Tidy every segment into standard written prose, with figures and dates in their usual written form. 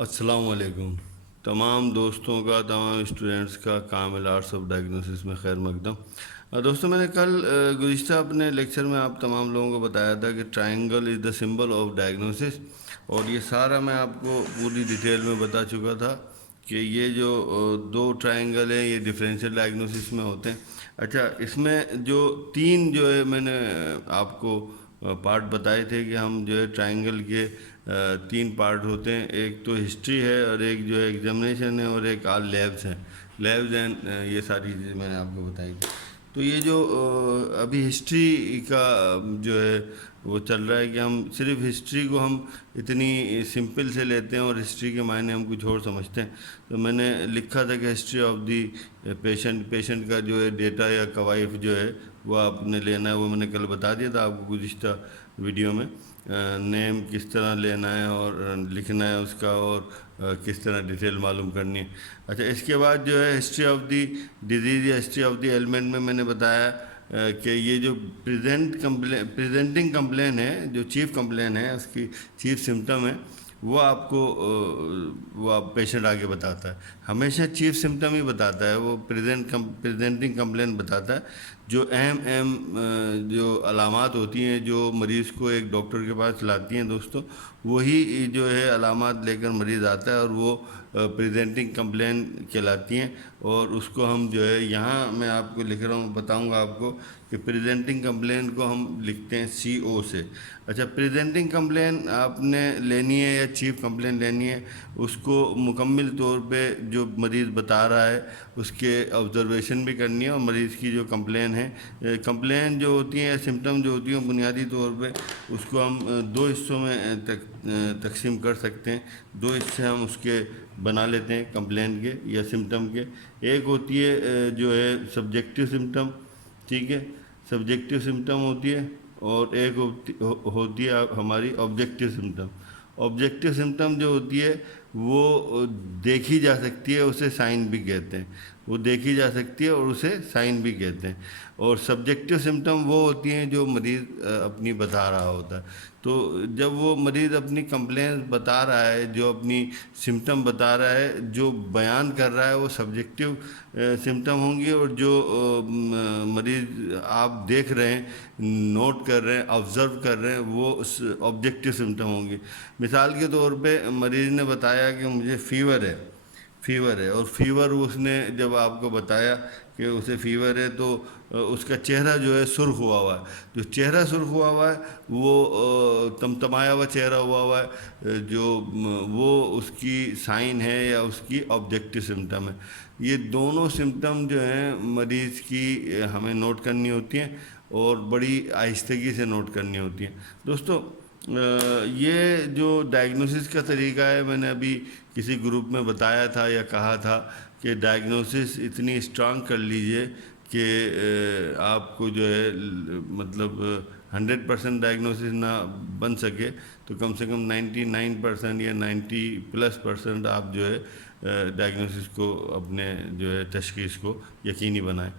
السلام علیکم تمام دوستوں کا، تمام اسٹوڈنٹس کا کامل آرٹس آف ڈائگنوسس میں خیر مقدم۔ دوستوں، میں نے کل گزشتہ اپنے لیکچر میں آپ تمام لوگوں کو بتایا تھا کہ triangle is the symbol of diagnosis, اور یہ سارا میں آپ کو پوری ڈیٹیل میں بتا چکا تھا کہ یہ جو دو ٹرائنگل ہیں یہ ڈفرینشیل ڈائگنوسس میں ہوتے ہیں۔ اچھا، اس میں جو تین جو ہے میں نے آپ کو پارٹ بتائے تھے کہ ہم جو ہے ٹرائنگل کے تین پارٹ ہوتے ہیں، ایک تو ہسٹری ہے، اور ایک جو ہے ایگزامینیشن ہے، اور ایک آل لیبس ہیں، لیبز اینڈ یہ ساری چیزیں میں نے آپ کو بتائی تھی۔ تو یہ جو ابھی ہسٹری کا جو ہے وہ چل رہا ہے کہ ہم صرف ہسٹری کو ہم اتنی سمپل سے لیتے ہیں اور ہسٹری کے معنی ہم کچھ اور سمجھتے ہیں۔ تو میں نے لکھا تھا کہ ہسٹری آف دی پیشنٹ کا جو ہے ڈیٹا یا کوائف جو ہے وہ آپ نے لینا ہے، وہ میں نے کل بتا دیا تھا آپ کو گزشتہ ویڈیو میں۔ نیم کس طرح لینا ہے اور لکھنا ہے اس کا، اور کس طرح ڈیٹیل معلوم کرنی ہے۔ اچھا، اس کے بعد جو ہے ہسٹری آف دی ڈیزیز یا ہسٹری آف دی ایلمنٹ میں نے بتایا کہ یہ جو پریزنٹنگ کمپلین ہے، جو چیف کمپلین ہے، اس کی چیف سمٹم ہے، وہ آپ کو وہ پیشنٹ آگے بتاتا ہے۔ ہمیشہ چیف سمٹم ہی بتاتا ہے، وہ پریزنٹنگ کمپلین بتاتا ہے۔ جو اہم جو علامات ہوتی ہیں جو مریض کو ایک ڈاکٹر کے پاس لاتی ہیں دوستوں، وہی جو ہے علامات لے کر مریض آتا ہے، اور وہ پریزنٹنگ کمپلین کہلاتی ہیں۔ اور اس کو ہم جو ہے یہاں میں آپ کو لکھ رہا ہوں، بتاؤں گا آپ کو کہ پریزنٹنگ کمپلین کو ہم لکھتے ہیں CO سے۔ اچھا، پریزنٹنگ کمپلین آپ نے لینی ہے یا چیف کمپلین لینی ہے، اس کو مکمل طور پہ جو مریض بتا رہا ہے اس کے آبزرویشن بھی کرنی ہے، اور مریض کی جو کمپلین ہے، کمپلین جو ہوتی ہیں یا سمٹم جو ہوتی ہیں بنیادی طور پہ اس کو ہم دو حصوں میں تقسیم کر سکتے ہیں۔ دو حصے ہم اس کے بنا لیتے ہیں کمپلین کے یا سمٹم کے۔ ایک ہوتی ہے جو ہے سبجیکٹیو سمٹم، ٹھیک ہے، سبجیکٹیو سمٹم ہوتی ہے، اور ایک ہوتی ہے ہماری آبجیکٹیو سمٹم۔ آبجیکٹیو سمٹم جو ہوتی ہے وہ دیکھی جا سکتی ہے، اسے سائن بھی کہتے ہیں، وہ دیکھی جا سکتی ہے اور اسے سائن بھی کہتے ہیں۔ اور سبجیکٹیو سمٹم وہ ہوتی ہیں جو مریض اپنی بتا رہا ہوتا ہے۔ تو جب وہ مریض اپنی کمپلین بتا رہا ہے، جو اپنی سمٹم بتا رہا ہے، جو بیان کر رہا ہے، وہ سبجیکٹیو سمٹم ہوں گی، اور جو مریض آپ دیکھ رہے ہیں، نوٹ کر رہے ہیں، آبزرو کر رہے ہیں، وہ آبجیکٹیو سمٹم ہوں گی۔ مثال کے طور پہ مریض نے بتایا کہ مجھے فیور ہے، اور فیور اس نے جب آپ کو بتایا کہ اسے فیور ہے، تو اس کا چہرہ جو ہے سرخ ہوا ہے۔ جو چہرہ سرخ ہوا ہے وہ تمتمایا ہوا چہرہ ہوا ہے، جو وہ اس کی سائن ہے یا اس کی آبجیکٹیو سمٹم ہے۔ یہ دونوں سمٹم جو ہیں مریض کی ہمیں نوٹ کرنی ہوتی ہیں، اور بڑی آہستگی سے نوٹ کرنی ہوتی ہیں۔ دوستو، یہ جو ڈائگنوسس کا طریقہ ہے، میں نے ابھی کسی گروپ میں بتایا تھا یا کہا تھا کہ ڈائگنوسس اتنی اسٹرانگ کر لیجئے کہ آپ کو جو ہے مطلب 100% ڈائگنوسس نہ بن سکے تو کم سے کم 99% یا 90+% آپ جو ہے ڈائگنوسس کو اپنے جو ہے تشخیص کو یقینی بنائیں۔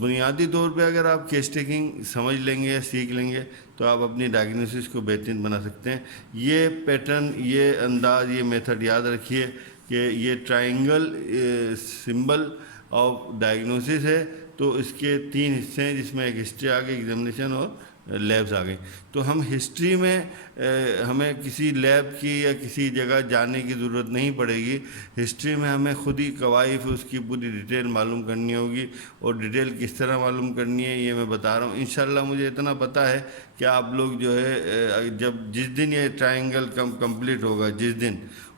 بنیادی طور پہ اگر آپ کیس ٹیکنگ سمجھ لیں گے یا سیکھ لیں گے تو آپ اپنی ڈائگنوسس کو بہترین بنا سکتے ہیں۔ یہ پیٹرن، یہ انداز، یہ میتھڈ یاد رکھیے کہ یہ ٹرائنگل سمبل آف ڈائگنوسس ہے، تو اس کے تین حصے ہیں، جس میں ایک ہسٹری آ گئی، ایگزامینیشن اور لیبز آ گئی۔ تو ہم ہسٹری میں ہمیں کسی لیب کی یا کسی جگہ جانے کی ضرورت نہیں پڑے گی۔ ہسٹری میں ہمیں خود ہی کوائف اس کی پوری ڈیٹیل معلوم کرنی ہوگی، اور ڈیٹیل کس طرح معلوم کرنی ہے یہ میں بتا رہا ہوں۔ انشاءاللہ مجھے اتنا پتہ ہے کہ آپ لوگ جو ہے جس دن یہ ٹرائنگل کمپلیٹ ہوگا،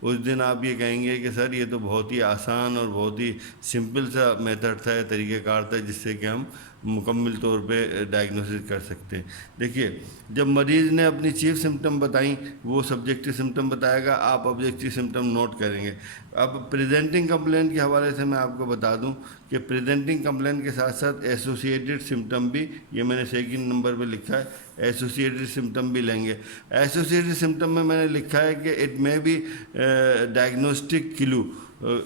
اس دن آپ یہ کہیں گے کہ سر یہ تو بہت ہی آسان اور بہت ہی سمپل سا میتھڈ تھا، طریقہ کار تھا، جس سے کہ ہم مکمل طور پہ ڈائگنوسس کر سکتے ہیں۔ دیکھیے، جب مریض نے اپنی چیف سمٹم بتائیں، وہ سبجیکٹیو سمٹم بتائے گا، آپ آبجیکٹیو سمٹم نوٹ کریں گے۔ اب پریزنٹنگ کمپلین کے حوالے سے میں آپ کو بتا دوں کہ پریزنٹنگ کمپلین کے ساتھ ساتھ ایسوسیٹڈ سمٹم بھی، یہ میں نے سیکنڈ نمبر پہ لکھا ہے، ایسوسیٹڈ سمٹم بھی لیں گے۔ ایسوسیٹڈ سمٹم میں نے لکھا ہے کہ اٹ میں بی ڈائگنوسٹک کلو،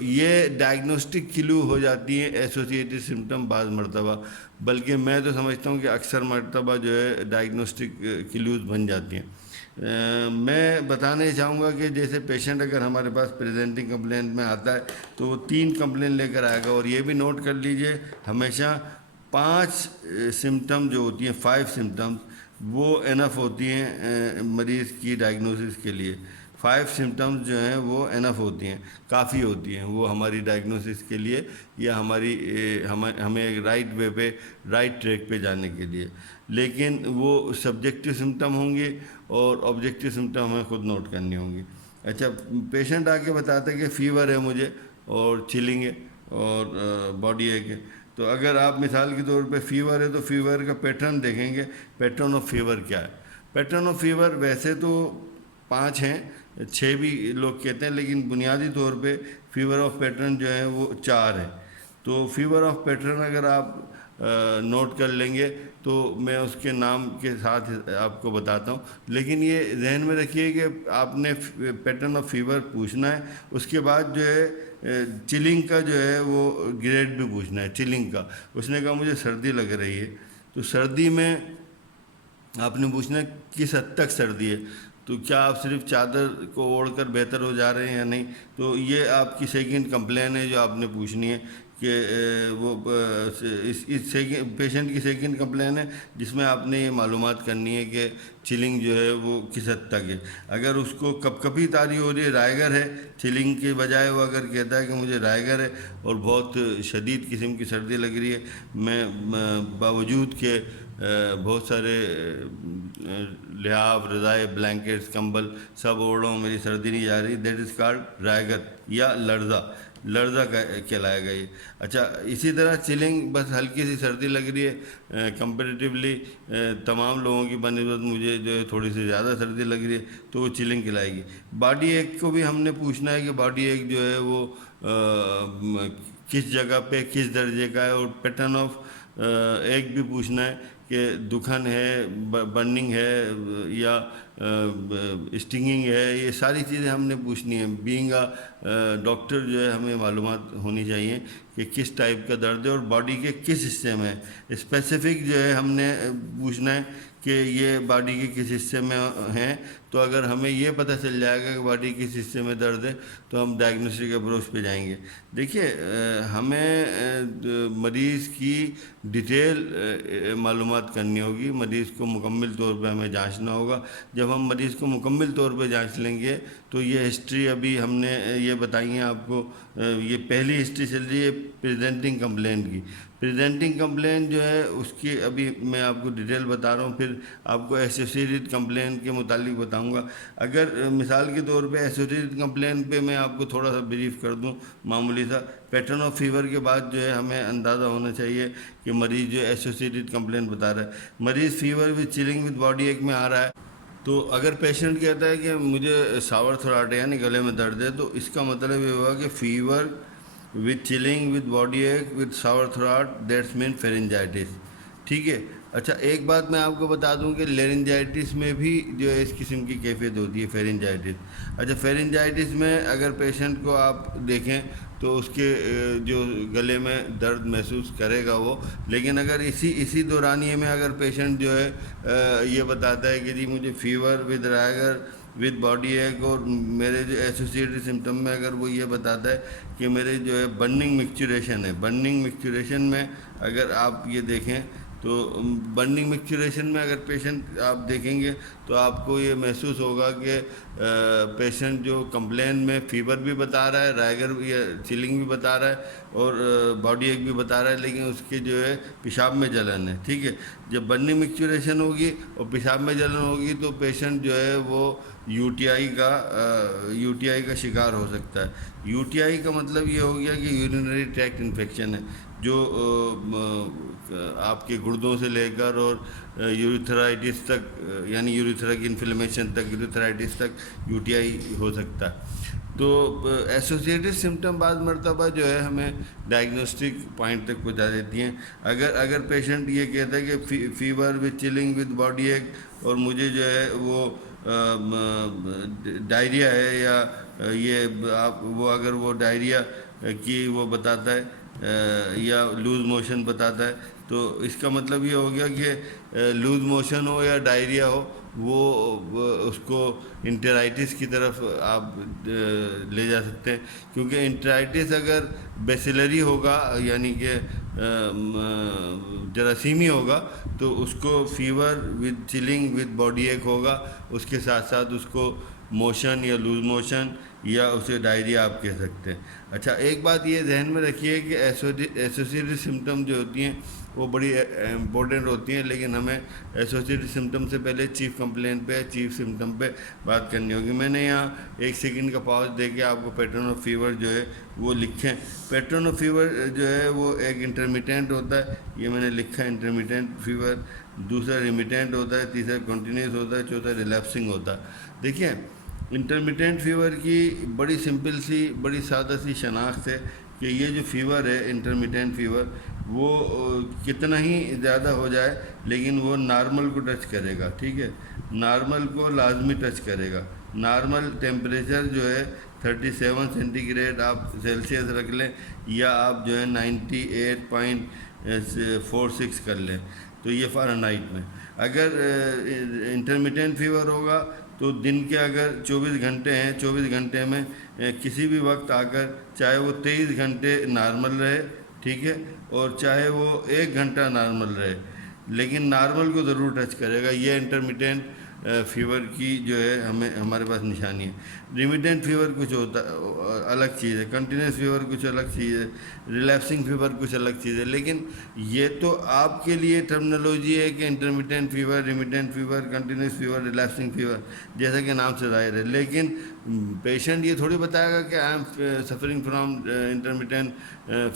یہ ڈائگنوسٹک کلو ہو جاتی ہیں ایسوسیٹڈ سمٹم بعض مرتبہ، بلکہ میں تو سمجھتا ہوں کہ اکثر مرتبہ جو ہے ڈائگنوسٹک کلوز بن جاتی ہیں۔ میں بتانا ہی چاہوں گا کہ جیسے پیشنٹ اگر ہمارے پاس پریزنٹنگ کمپلین میں آتا ہے تو وہ 3 کمپلین لے کر آئے گا، اور یہ بھی نوٹ کر لیجئے ہمیشہ 5 سمٹم جو ہوتی ہیں 5 سمٹمز وہ انف ہوتی ہیں مریض کی ڈائگنوسس کے لیے. 5 سمٹمز جو ہیں وہ انف ہوتی ہیں، کافی ہوتی ہیں وہ ہماری ڈائگنوسس کے لیے یا ہمیں ایک رائٹ وے پہ رائٹ ٹریک پہ جانے کے لیے. لیکن وہ سبجیکٹو سمٹم ہوں گے اور آبجیکٹو سمٹم ہمیں خود نوٹ کرنی ہوں گی. اچھا، پیشنٹ آ کے بتاتا ہے کہ فیور ہے مجھے اور چلنگ ہے اور باڈی ایک ہے. تو اگر آپ مثال کے طور پہ فیور ہے تو فیور کا پیٹرن دیکھیں گے. پیٹرن آف فیور کیا ہے؟ پیٹرن آف فیور ویسے تو 5 ہیں، 6 بھی لوگ کہتے ہیں، لیکن بنیادی طور پہ فیور آف پیٹرن جو ہے وہ 4 ہے. تو فیور آف پیٹرن اگر آپ نوٹ کر لیں گے تو میں اس کے نام کے ساتھ آپ کو بتاتا ہوں. لیکن یہ ذہن میں رکھیے کہ آپ نے پیٹرن آف فیور پوچھنا ہے، اس کے بعد جو ہے چلنگ کا جو ہے وہ گریڈ بھی پوچھنا ہے. چلنگ کا اس نے کہا مجھے سردی لگ رہی ہے، تو سردی میں آپ نے پوچھنا ہے کس حد تک سردی ہے. تو کیا آپ صرف چادر کو اوڑھ کر بہتر ہو جا رہے ہیں یا نہیں. تو یہ آپ کی سیکنڈ کمپلین ہے جو آپ نے پوچھنی ہے کہ وہ اس پیشنٹ کی سیکنڈ کمپلین ہے جس میں آپ نے یہ معلومات کرنی ہے کہ چلنگ جو ہے وہ کس حد تک ہے. اگر اس کو کپ کپی طاری ہو رہی ہے، رائگر ہے، چلنگ کے بجائے وہ اگر کہتا ہے کہ مجھے رائگر ہے اور بہت شدید قسم کی سردی لگ رہی ہے، میں باوجود کہ بہت سارے لحاف، رضائے، بلینکٹس، کمبل سب اوڑھ رہا ہوں، میری سردی نہیں جا رہی، دیٹ از کالڈ رائگر یا لرزہ کہلائے گا یہ. اچھا، اسی طرح چلنگ بس ہلکی سی سردی لگ رہی ہے، کمپیریٹیولی تمام لوگوں کی بنسبت مجھے جو ہے تھوڑی سی زیادہ سردی لگ رہی ہے، تو وہ چلنگ کہلائے گی. باڈی ایک کو بھی ہم نے پوچھنا ہے کہ باڈی ایک جو ہے وہ کس جگہ پہ کس درجے کا ہے، اور پیٹرن آف ایک بھی پوچھنا ہے کہ دکھن ہے، برننگ ہے یا اسٹنگنگ ہے. یہ ساری چیزیں ہم نے پوچھنی ہیں. بینگ ڈاکٹر جو ہے ہمیں معلومات ہونی چاہیے کہ کس ٹائپ کا درد ہے اور باڈی کے کس حصے میں. اسپیسیفک جو ہے ہم نے پوچھنا ہے کہ یہ باڈی کے کس حصے میں ہیں. تو اگر ہمیں یہ پتہ چل جائے گا کہ باڈی کس حصے میں درد ہے تو ہم ڈائگنوسٹک اپروچ پہ جائیں گے. دیکھیے، ہمیں مریض کی ڈیٹیل معلومات کرنی ہوگی، مریض کو مکمل طور پہ ہمیں جانچنا ہوگا. جب ہم مریض کو مکمل طور پہ جانچ لیں گے تو یہ ہسٹری ابھی ہم نے یہ بتائی ہیں آپ کو، یہ پہلی ہسٹری چل رہی ہے پریزنٹنگ کمپلین کی. پریزنٹنگ کمپلین جو ہے اس کی ابھی میں آپ کو ڈیٹیل بتا رہا ہوں، پھر آپ کو ایسوسیٹڈ کمپلین کے متعلق بتاؤں گا. اگر مثال کے طور پہ ایسوسیٹڈ کمپلین پہ میں آپ کو تھوڑا سا بریف کر دوں معمولی سا. پیٹرن آف فیور کے بعد جو ہے ہمیں اندازہ ہونا چاہیے کہ مریض جو ایسوسیٹڈ کمپلین بتا رہا ہے. مریض fever with chilling with body ache میں آ رہا ہے، تو اگر پیشنٹ کہتا ہے کہ مجھے ساور تھراٹ ہے یعنی گلے میں درد ہے، تو اس کا مطلب یہ ہوا کہ fever with chilling with body ache with sore throat, that's mean pharyngitis. ٹھیک ہے. اچھا، ایک بات میں آپ کو بتا دوں کہ لارنجائٹس میں بھی جو ہے اس قسم کی کیفیت ہوتی ہے، فیرنجائٹس. اچھا، فیرنجائٹس میں اگر پیشنٹ کو آپ دیکھیں تو اس کے جو گلے میں درد محسوس کرے گا وہ، لیکن اگر اسی دورانیے میں اگر پیشنٹ جو ہے یہ بتاتا ہے کہ جی مجھے fever with رائگر with body ache, اور میرے جو ایسوسیٹڈ سمٹم میں اگر وہ یہ بتاتا ہے کہ میرے جو ہے برننگ مکچوریشن ہے. برننگ مکچوریشن میں اگر آپ یہ دیکھیں تو برننگ مکچوریشن میں اگر پیشنٹ آپ دیکھیں گے تو آپ کو یہ محسوس ہوگا کہ پیشنٹ جو کمپلین میں فیور بھی بتا رہا ہے، رائگر یا چلنگ بھی بتا رہا ہے اور باڈی ایک بھی بتا رہا ہے، لیکن اس کے جو ہے پیشاب میں جلن ہے. ٹھیک ہے. جب برننگ مکچوریشن ہوگی اور پیشاب میں جلن ہوگی تو پیشنٹ جو ہے وہ یو ٹی آئی کا شکار ہو سکتا ہے. یو ٹی آئی کا مطلب یہ ہو گیا کہ یورینری ٹریکٹ انفیکشن ہے، جو آپ کے گردوں سے لے کر اور یوریتھرائٹس تک، یعنی یوریتھرا کی انفلیمیشن تک، یوریتھرائٹس تک یو ٹی آئی ہو سکتا ہے. تو ایسوسیٹڈ سمٹم بعض مرتبہ جو ہے ہمیں ڈائگنوسٹک پوائنٹ تک پہنچا دیتی ہیں. اگر پیشنٹ یہ کہتا ہے کہ fever with chilling with body ache اور مجھے جو ہے وہ ڈائریا ہے، یا وہ اگر وہ ڈائریا کی وہ بتاتا ہے یا لوز موشن بتاتا ہے، تو اس کا مطلب یہ ہو گیا کہ لوز موشن ہو یا ڈائریا ہو وہ اس کو انٹرائٹس کی طرف آپ لے جا سکتے ہیں، کیونکہ انٹرائٹس اگر بیسیلری ہوگا یعنی کہ جراثیمی ہوگا تو اس کو fever with chilling with body ache ہوگا، اس کے ساتھ ساتھ اس کو موشن یا لوز موشن یا اسے ڈائریا آپ کہہ سکتے ہیں۔ اچھا، ایک بات یہ ذہن میں رکھیے کہ ایسوسیٹڈ سمٹم جو ہوتی ہیں وہ بڑی امپورٹنٹ ہوتی ہیں، لیکن ہمیں ایسوسیٹڈ سمٹم سے پہلے چیف کمپلین پہ چیف سمٹم پہ بات کرنی ہوگی۔ میں نے یہاں 1 سیکنڈ کا پاز دے کے آپ کو پیٹرن آف فیور جو ہے وہ لکھیں۔ پیٹرن آف فیور جو ہے وہ ایک انٹرمیٹنٹ ہوتا ہے، یہ میں نے لکھا ہے انٹرمیٹنٹ فیور، دوسرا ریمیٹنٹ ہوتا ہے، تیسرا کنٹینیوس ہوتا ہے، چوتھا ریلیپسنگ ہوتا ہے۔ دیکھیں انٹرمیٹنٹ فیور کی بڑی سمپل سی بڑی سادہ سی شناخت ہے کہ یہ جو فیور ہے انٹرمیٹنٹ فیور وہ کتنا ہی زیادہ ہو جائے لیکن وہ نارمل کو ٹچ کرے گا، ٹھیک ہے، نارمل کو لازمی ٹچ کرے گا۔ نارمل ٹیمپریچر جو ہے 37 سینٹی گریڈ آپ سیلسیس رکھ لیں یا آپ جو ہے 98.46 کر لیں، تو یہ فارنہائٹ میں۔ اگر انٹرمیٹنٹ فیور ہوگا تو دن کے اگر 24 گھنٹے ہیں، 24 گھنٹے میں کسی بھی وقت آ کر چاہے وہ 23 گھنٹے نارمل رہے، ٹھیک ہے، اور چاہے وہ 1 گھنٹہ نارمل رہے، لیکن نارمل کو ضرور ٹچ کرے گا۔ یہ انٹرمیٹنٹ فیور کی جو ہے ہمارے پاس نشانی ہے۔ ریمیٹنٹ فیور کچھ ہوتا الگ چیز ہے، کنٹینیوس فیور کچھ الگ چیز ہے، ریلیپسنگ فیور کچھ الگ چیز ہے، لیکن یہ تو آپ کے لیے ٹرمنالوجی ہے کہ intermittent fever, remittent fever, continuous fever, relapsing fever, جیسا کہ نام سے ظاہر ہے، لیکن پیشنٹ یہ تھوڑی بتائے گا کہ I am suffering from intermittent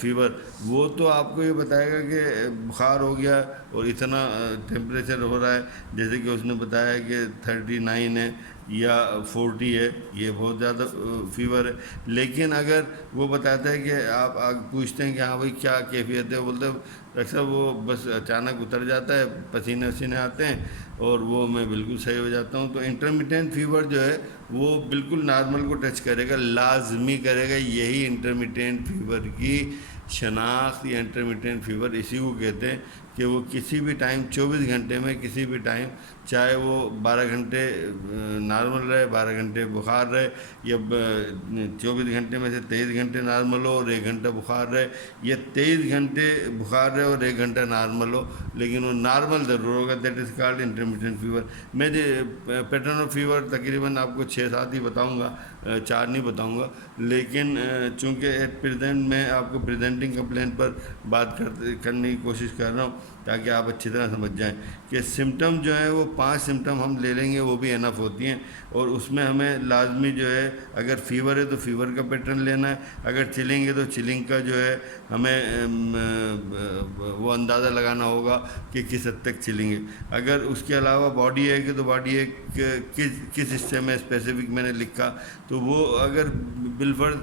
fever, وہ تو آپ کو یہ بتائے گا کہ بخار ہو گیا اور اتنا ٹیمپریچر ہو رہا ہے، جیسے کہ اس نے بتایا کہ 39 ہے یا 40 ہے، یہ بہت زیادہ فیور ہے۔ لیکن اگر وہ بتاتا ہے کہ آپ پوچھتے ہیں کہ ہاں بھائی کیا کیفیت ہے، وہ بولتے ہیں ڈاکٹر صاحب وہ بس اچانک اتر جاتا ہے، پسینے وسینے آتے ہیں اور وہ میں بالکل صحیح ہو جاتا ہوں۔ تو انٹرمیٹنٹ فیور جو ہے وہ بالکل نارمل کو ٹچ کرے گا، لازمی کرے گا۔ یہی انٹرمیٹنٹ فیور کی شناخت یا انٹرمیٹنٹ فیور اسی کو کہتے ہیں کہ وہ کسی بھی ٹائم 24 گھنٹے میں کسی بھی ٹائم، چاہے وہ 12 گھنٹے نارمل رہے، 12 گھنٹے بخار رہے، یا 24 گھنٹے میں سے 23 گھنٹے نارمل ہو اور 1 گھنٹہ بخار رہے، یا 23 گھنٹے بخار رہے اور 1 گھنٹہ نارمل ہو، لیکن وہ نارمل ضرور ہوگا، that is called intermittent fever. میں پیٹرن آف فیور تقریباً آپ کو 6-7 ہی بتاؤں گا، 4 نہیں بتاؤں گا، لیکن چونکہ ایٹ پریزنٹ میں آپ کو پریزنٹنگ کمپلین پر بات کرنے کی کوشش کر رہا ہوں تاکہ آپ اچھی طرح سمجھ جائیں کہ سمٹم جو ہیں وہ 5 سمٹم ہم لے لیں گے، وہ بھی انف ہوتی ہیں، اور اس میں ہمیں لازمی جو ہے اگر فیور ہے تو فیور کا پیٹرن لینا ہے، اگر چلنگ ہے تو چلنگ کا جو ہے ہمیں وہ اندازہ لگانا ہوگا کہ کس حد تک چلیں گے۔ اگر اس کے علاوہ باڈی ایک ہے تو باڈی ایک کس حصے میں اسپیسیفک میں نے لکھا، تو وہ اگر بالفرض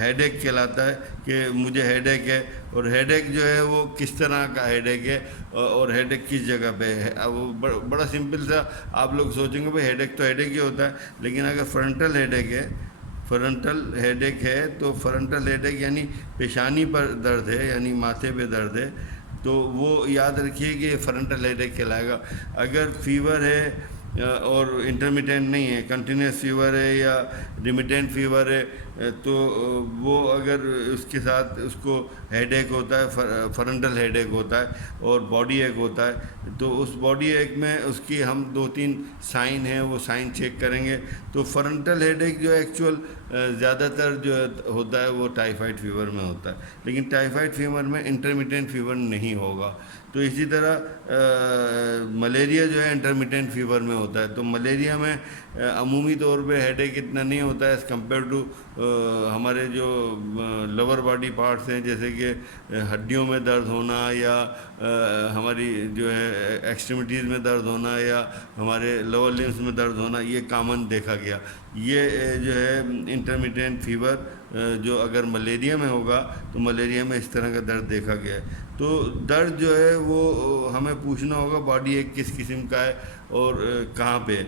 ہیڈ ایک کہلاتا ہے کہ مجھے ہیڈ ایک ہے، اور ہیڈ ایک جو ہے وہ کس طرح کا ہیڈ ایک ہے اور ہیڈ ایک کس جگہ پہ ہے، وہ بڑا سمپل سا آپ لوگ سوچیں گے بھائی ہیڈ ایک تو ہیڈ ایک ہی ہوتا ہے، لیکن اگر فرنٹل ہیڈ ایک ہے، فرنٹل ہیڈ ایک ہے تو فرنٹل ہیڈ ایک یعنی پیشانی پر درد ہے، یعنی ماتھے پہ درد ہے، تو وہ یاد رکھیے کہ فرنٹل ہیڈ ایک کہلائے گا۔ اگر فیور ہے اور انٹرمیٹنٹ نہیں ہے، کنٹینیوس فیور ہے یا ریمیٹنٹ فیور ہے، تو وہ اگر اس کے ساتھ اس کو ہیڈ ایک ہوتا ہے، فرنٹل ہیڈ ایک ہوتا ہے اور باڈی ایک ہوتا ہے، تو اس باڈی ایک میں اس کی ہم 2-3 سائن ہیں، وہ سائن چیک کریں گے۔ تو فرنٹل ہیڈ ایک جو ایکچوئل زیادہ تر جو ہوتا ہے وہ ٹائیفائڈ فیور میں ہوتا ہے، لیکن ٹائیفائڈ فیور میں انٹرمیٹنٹ فیور نہیں ہوگا۔ تو اسی طرح ملیریا جو ہے انٹرمیٹنٹ فیور میں ہوتا ہے، تو ملیریا میں عمومی طور پہ ہیڈ ایک اتنا نہیں ہوتا ہے ایز کمپیئر ٹو ہمارے جو لور باڈی پارٹس ہیں، جیسے کہ ہڈیوں میں درد ہونا یا ہماری جو ہے ایکسٹریمٹیز میں درد ہونا یا ہمارے لور لمبس میں درد ہونا، یہ کامن دیکھا گیا۔ یہ جو ہے انٹرمیٹنٹ فیور جو اگر ملیریا میں ہوگا تو ملیریا میں اس طرح کا درد دیکھا گیا ہے۔ تو درد جو ہے وہ ہمیں پوچھنا ہوگا باڈی ایک کس قسم کا ہے اور کہاں پہ ہے۔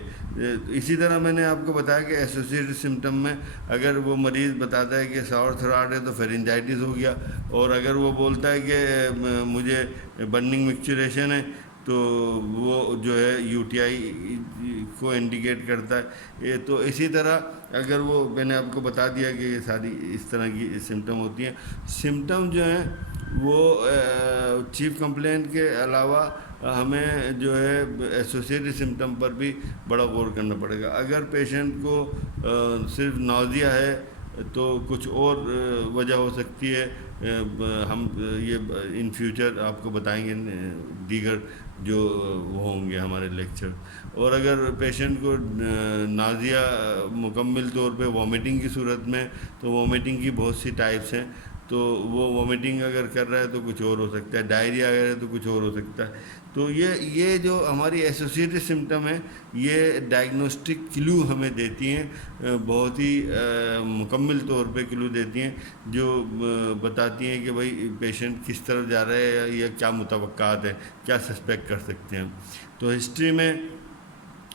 اسی طرح میں نے آپ کو بتایا کہ ایسوسیٹڈ سمٹم میں اگر وہ مریض بتاتا ہے کہ ساور تھراٹ ہے تو فیرنجائٹس ہو گیا، اور اگر وہ بولتا ہے کہ مجھے برننگ مکچوریشن ہے تو وہ جو ہے یو ٹی آئی کو انڈیکیٹ کرتا ہے. یہ تو اسی طرح اگر وہ میں نے آپ کو بتا دیا کہ یہ ساری اس طرح کی سمٹم ہوتی ہیں. سمٹم جو ہیں وہ چیف کمپلینٹ کے علاوہ ہمیں جو ہے ایسوسیٹڈ سمٹم پر بھی بڑا غور کرنا پڑے گا. اگر پیشنٹ کو صرف نوزیا ہے تو کچھ اور وجہ ہو سکتی ہے. ہم یہ ان فیوچر آپ کو بتائیں گے دیگر جو وہ ہوں گے ہمارے لیکچر. اور اگر پیشنٹ کو نازیہ مکمل طور پہ وامٹنگ کی صورت میں، تو وامٹنگ کی بہت سی ٹائپس ہیں. تو وہ وامٹنگ اگر کر رہا ہے تو کچھ اور ہو سکتا ہے، ڈائریا اگر ہے تو کچھ اور ہو سکتا ہے. تو یہ جو ہماری ایسوسیٹڈ سمٹم ہے یہ ڈائگنوسٹک کلو ہمیں دیتی ہیں، بہت ہی مکمل طور پہ کلو دیتی ہیں جو بتاتی ہیں کہ بھائی پیشنٹ کس طرف جا رہا ہے یا کیا متوقعات ہیں، کیا سسپیکٹ کر سکتے ہیں. تو ہسٹری میں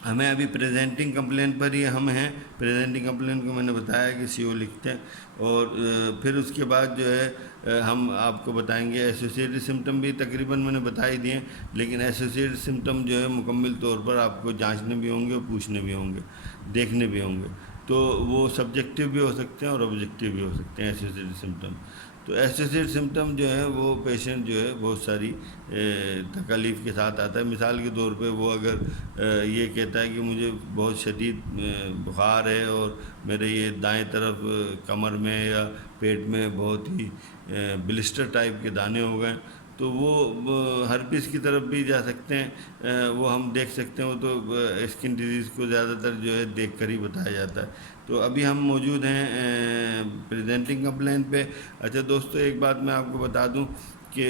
ہمیں ابھی پریزنٹنگ کمپلین پر ہی ہم ہیں. پریزنٹنگ کمپلین کو میں نے بتایا کہ CO لکھتے ہیں. اور پھر اس کے بعد جو ہے ہم آپ کو بتائیں گے ایسوسیٹڈ سمٹم بھی تقریباً میں نے بتا ہی دیے، لیکن ایسوسیٹڈ سمٹم جو ہے مکمل طور پر آپ کو جانچنے بھی ہوں گے اور پوچھنے بھی ہوں گے، دیکھنے بھی ہوں گے. تو وہ سبجیکٹیو بھی ہو سکتے ہیں اور آبجیکٹیو بھی ہو سکتے ہیں ایسوسیٹڈ سمٹم. تو ایسوسیٹڈ سمٹم جو ہے وہ پیشنٹ جو ہے بہت ساری تکالیف کے ساتھ آتا ہے. مثال کے طور پہ وہ اگر یہ کہتا ہے کہ مجھے بہت شدید بخار ہے اور میرے یہ دائیں طرف کمر میں یا پیٹ میں بہت ہی بلسٹر ٹائپ کے دانے ہو گئے، تو وہ ہرپیس کی طرف بھی جا سکتے ہیں. وہ ہم دیکھ سکتے ہیں. وہ تو اسکن ڈیزیز کو زیادہ تر جو ہے دیکھ کر ہی بتایا جاتا ہے. تو ابھی ہم موجود ہیں پریزنٹنگ کمپلین پہ. اچھا دوستو، ایک بات میں آپ کو بتا دوں کہ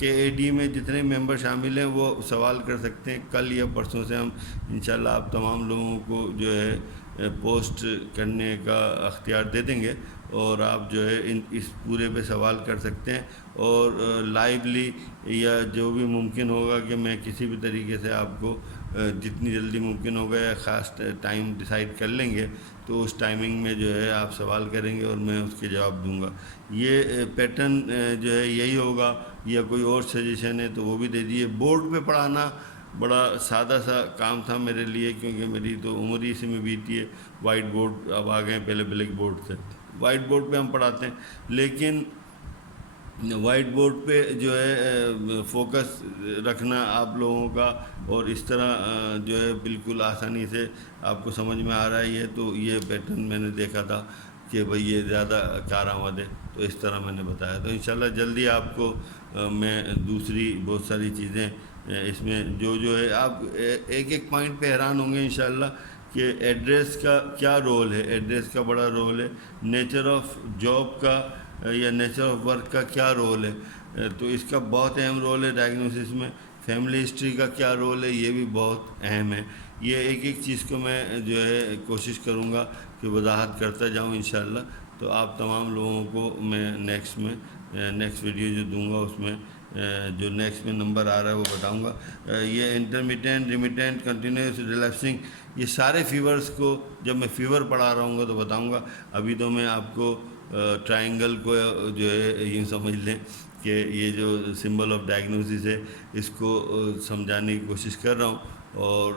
KAD میں جتنے ممبر شامل ہیں وہ سوال کر سکتے ہیں. کل یا پرسوں سے ہم انشاءاللہ آپ تمام لوگوں کو جو ہے پوسٹ کرنے کا اختیار دے دیں گے اور آپ جو ہے اس پورے پہ سوال کر سکتے ہیں. اور لائیولی یا جو بھی ممکن ہوگا کہ میں کسی بھی طریقے سے آپ کو جتنی جلدی ممکن ہوگا یا خاص ٹائم ڈیسائیڈ کر لیں گے تو اس ٹائمنگ میں جو ہے آپ سوال کریں گے اور میں اس کے جواب دوں گا. یہ پیٹرن جو ہے یہی ہوگا، یا کوئی اور سجیشن ہے تو وہ بھی دے دیجیے. بورڈ پہ پڑھانا بڑا سادہ سا کام تھا میرے لیے، کیونکہ میری تو عمر ہی اسی میں بیتی ہے. وائٹ بورڈ اب آ گئے، پہلے بلیک بورڈ سے. وائٹ بورڈ پہ ہم پڑھاتے ہیں، لیکن وائٹ بورڈ پہ جو ہے فوکس رکھنا آپ لوگوں کا اور اس طرح جو ہے بالکل آسانی سے آپ کو سمجھ میں آ رہا ہے. تو یہ پیٹرن میں نے دیکھا تھا کہ بھئی یہ زیادہ کارآمد ہے، تو اس طرح میں نے بتایا. تو انشاءاللہ جلدی آپ کو میں دوسری بہت ساری چیزیں اس میں جو ہے آپ ایک پوائنٹ پہ حیران ہوں گے انشاءاللہ کہ ایڈریس کا کیا رول ہے. ایڈریس کا بڑا رول ہے. نیچر آف جاب کا یا نیچر آف ورک کا کیا رول ہے، تو اس کا بہت اہم رول ہے ڈائگنوسس میں. فیملی ہسٹری کا کیا رول ہے، یہ بھی بہت اہم ہے. یہ ایک چیز کو میں جو ہے کوشش کروں گا کہ وضاحت کرتا جاؤں انشاءاللہ. تو آپ تمام لوگوں کو میں نیکسٹ ویڈیو جو دوں گا اس میں جو نیکسٹ میں نمبر آ رہا ہے وہ بتاؤں گا. یہ انٹرمیٹنٹ، ریمیٹنٹ، کنٹینیوس، ریلیپسنگ، یہ سارے فیورز کو جب میں فیور پڑھا رہا ہوں گا تو بتاؤں گا. ابھی تو میں آپ کو ٹرائنگل کو جو ہے یوں سمجھ لیں کہ یہ جو سمبل آف ڈائگنوسس ہے اس کو سمجھانے کی کوشش کر رہا ہوں. اور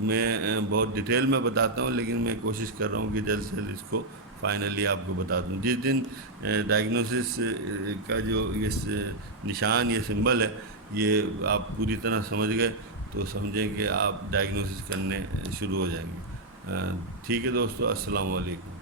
میں بہت ڈیٹیل میں بتاتا ہوں، لیکن میں کوشش کر رہا ہوں کہ جلد سے جلد اس کو فائنلی آپ کو بتا دوں. جس دن ڈائگنوسس کا جو یہ نشان، یہ سمبل ہے، یہ آپ پوری طرح سمجھ گئے تو سمجھیں کہ آپ ڈائگنوسس کرنے شروع ہو جائیں گے. ٹھیک ہے دوستو، السلام علیکم.